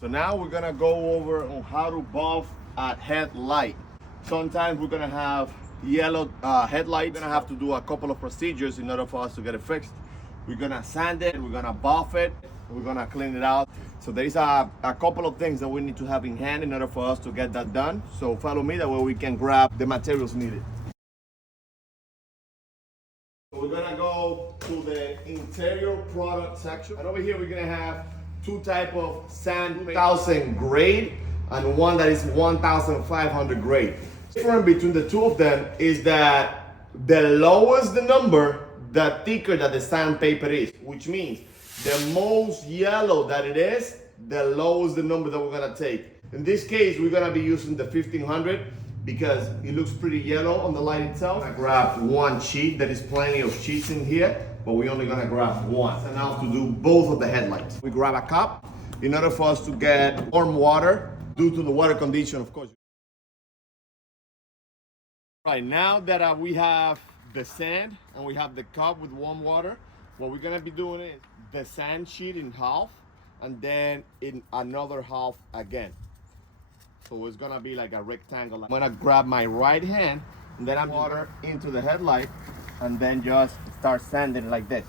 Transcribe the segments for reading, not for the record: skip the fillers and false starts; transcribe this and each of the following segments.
So now we're gonna go over on how to buff a headlight. Sometimes we're gonna have yellow headlight. We're gonna have to do a couple of procedures in order for us to get it fixed. We're gonna sand it, we're gonna buff it, we're gonna clean it out. So there is a couple of things that we need to have in hand in order for us to get that done. So follow me, that way we can grab the materials needed. So we're gonna go to the interior product section. And over here we're gonna have two type of sand, 1000 grade and one that is 1500 grade. The difference between the two of them is that the lowest the number, the thicker that the sandpaper is, which means the most yellow that it is, the lowest the number that we're gonna take. In this case, we're gonna be using the 1500 because it looks pretty yellow on the light itself. I grabbed one sheet. There is plenty of sheets in here, but we're only gonna grab one. It's enough to do both of the headlights. We grab a cup in order for us to get warm water due to the weather condition, of course. Right, now that we have the sand and we have the cup with warm water, what we're gonna be doing is the sand sheet in half and then in another half again. So it's gonna be like a rectangle. I'm gonna grab my right hand and then I'm water into the headlight and then just start sanding like this.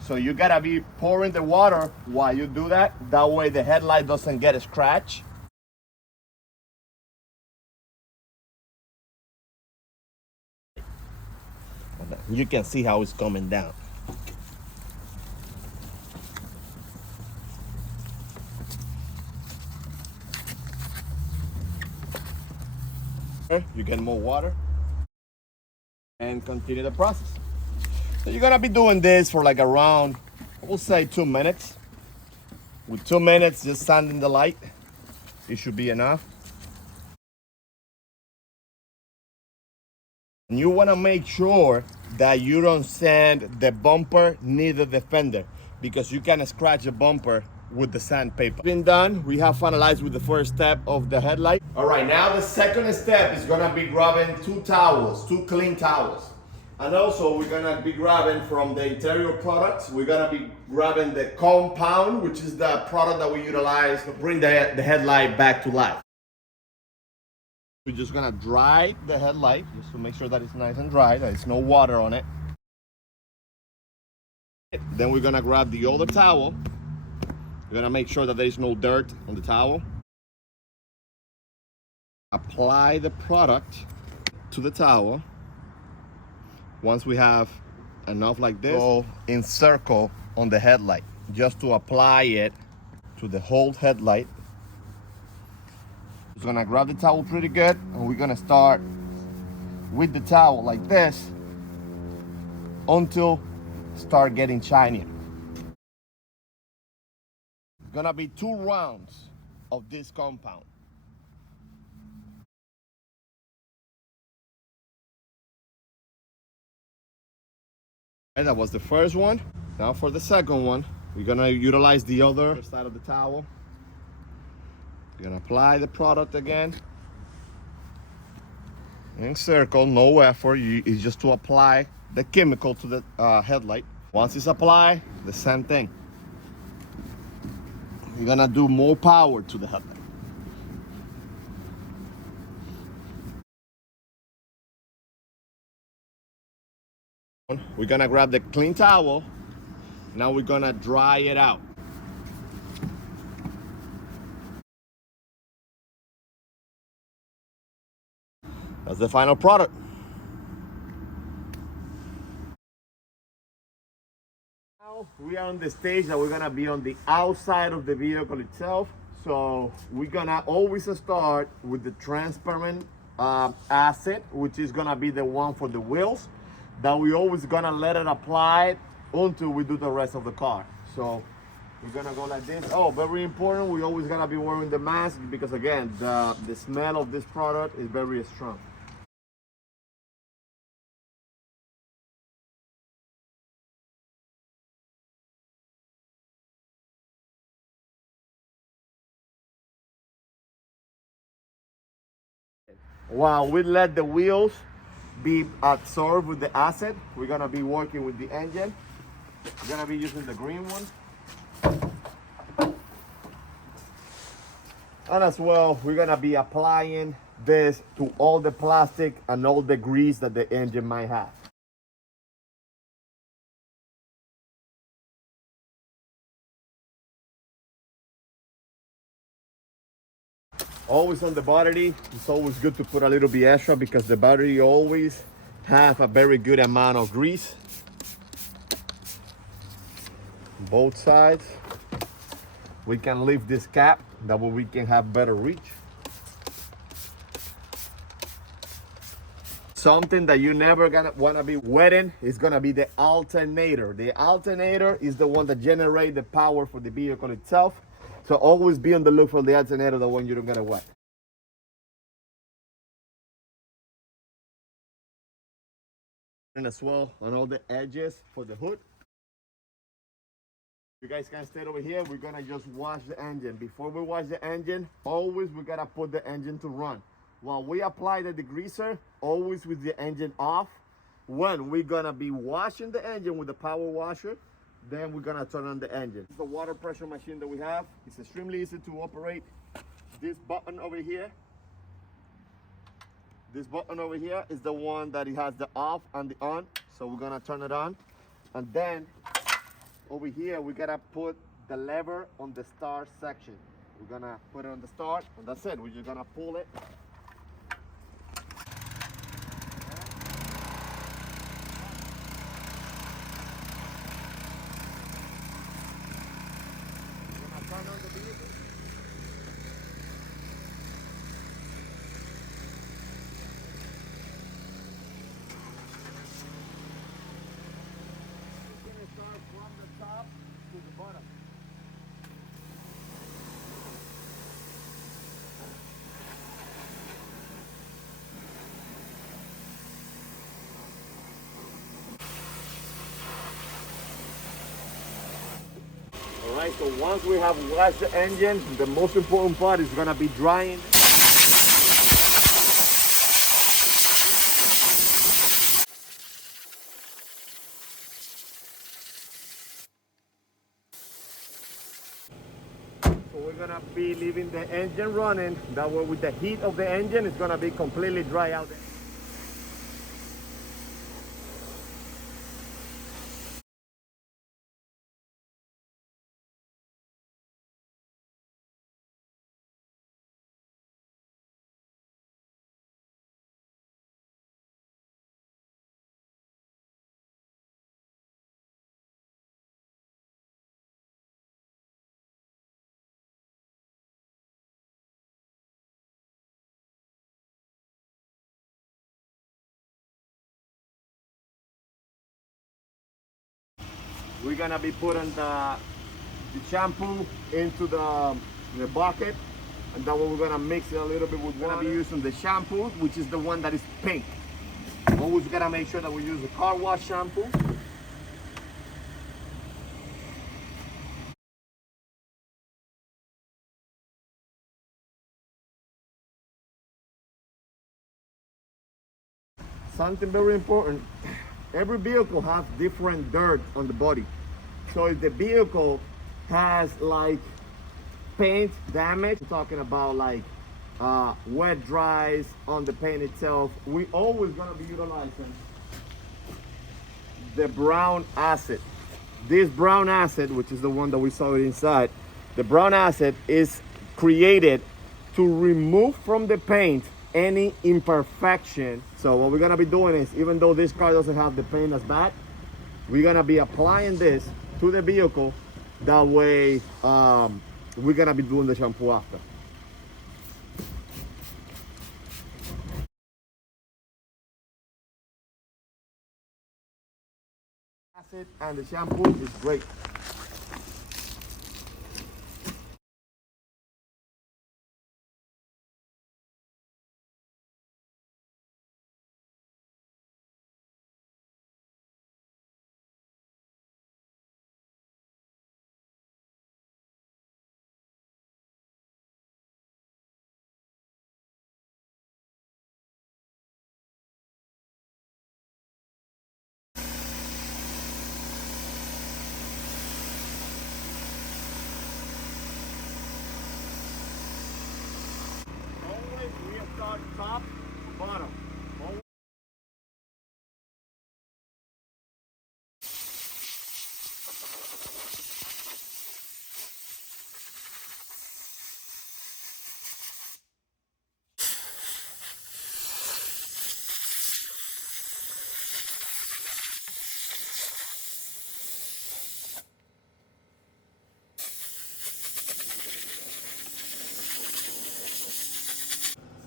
So you gotta be pouring the water while you do that. That way the headlight doesn't get a scratch. You can see how it's coming down. You get more water and continue the process. So you're gonna be doing this for like around, we'll say 2 minutes. With 2 minutes, just sanding the light, it should be enough. And you wanna make sure that you don't sand the bumper, neither the fender, because you can scratch the bumper with the sandpaper. Been done, we have finalized with the first step of the headlight. All right, now the second step is gonna be grabbing two towels, two clean towels. And also we're gonna be grabbing from the interior products, we're gonna be grabbing the compound, which is the product that we utilize to bring the headlight back to life. We're just gonna dry the headlight, just to make sure that it's nice and dry, that there's no water on it. Then we're gonna grab the other towel. We're gonna make sure that there is no dirt on the towel. Apply the product to the towel. Once we have enough like this, go in circle on the headlight, just to apply it to the whole headlight. Just gonna grab the towel pretty good, and we're gonna start with the towel like this until start getting shinier. It's gonna be 2 rounds of this compound. And that was the first one. Now for the second one, we're gonna utilize the other side of the towel. We're gonna apply the product again. In circle, no effort, it's just to apply the chemical to the headlight. Once it's applied, the same thing. You're gonna do more power to the headlight. We're gonna grab the clean towel. Now we're gonna dry it out. That's the final product. Now we are on the stage that we're gonna be on the outside of the vehicle itself. So we're gonna always start with the transparent acid, which is gonna be the one for the wheels. That we always gonna let it apply until we do the rest of the car. So we're gonna go like this. Oh, very important, we always gotta be wearing the mask because again, the smell of this product is very strong. While we let the wheels be absorbed with the acid, we're gonna be working with the engine. We're gonna be using the green one. And as well, we're gonna be applying this to all the plastic and all the grease that the engine might have. Always on the battery, it's always good to put a little bit extra because the battery always have a very good amount of grease. Both sides. We can lift this cap, that way we can have better reach. Something that you're never gonna wanna be wetting is gonna be the alternator. The alternator is the one that generates the power for the vehicle itself. So always be on the look for the alternator, the one you're gonna wet. And as well on all the edges for the hood. You guys can stay over here. We're gonna just wash the engine. Before we wash the engine, always we gotta put the engine to run. While we apply the degreaser, always with the engine off. When we're gonna be washing the engine with the power washer, then we're gonna turn on the engine. This is the water pressure machine that we have. It's extremely easy to operate. This button over here, is the one that it has the off and the on. So we're gonna turn it on. And then over here, we gotta put the lever on the start section. We're gonna put it on the start, and that's it. We're just gonna pull it. We're gonna turn on the vehicle. We're gonna start from the top to the bottom. All right, so once we have washed the engine, the most important part is gonna be drying. So we're gonna be leaving the engine running. That way with the heat of the engine, it's gonna be completely dry out there. We're gonna be putting the shampoo into the bucket, and that way we're gonna mix it a little bit with water. We're gonna be using the shampoo, which is the one that is pink. Always gotta make sure that we use the car wash shampoo. Something very important, every vehicle has different dirt on the body. So if the vehicle has like paint damage, I'm talking about like wet dries on the paint itself, we always gonna be utilizing the brown acid. This brown acid, which is the one that we saw it inside, the brown acid is created to remove from the paint any imperfection. So what we're gonna be doing is, even though this car doesn't have the paint as bad, we're gonna be applying this to the vehicle. That way, we're gonna be doing the shampoo after. Acid and the shampoo is great.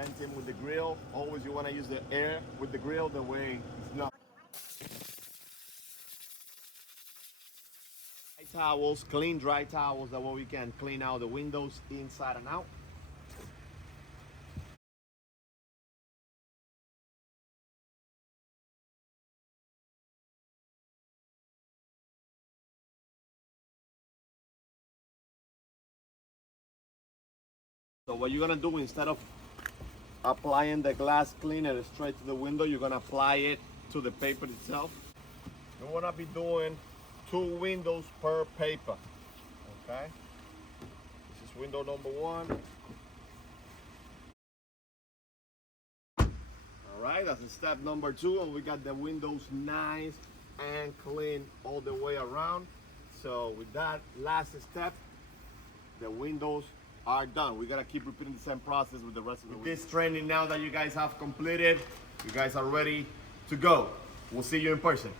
Same thing with the grill. Always you want to use the air with the grill, the way it's not. Dry towels, clean dry towels, that way we can clean out the windows inside and out. So what you're gonna do, instead of applying the glass cleaner straight to the window, you're gonna apply it to the paper itself. You wanna be doing 2 windows per paper, okay? This is window number 1. All right, that's step number 2, and we got the windows nice and clean all the way around. So with that last step, the windows are done. We gotta keep repeating the same process with the rest of the windows. This training now that you guys have completed, you guys are ready to go. We'll see you in person.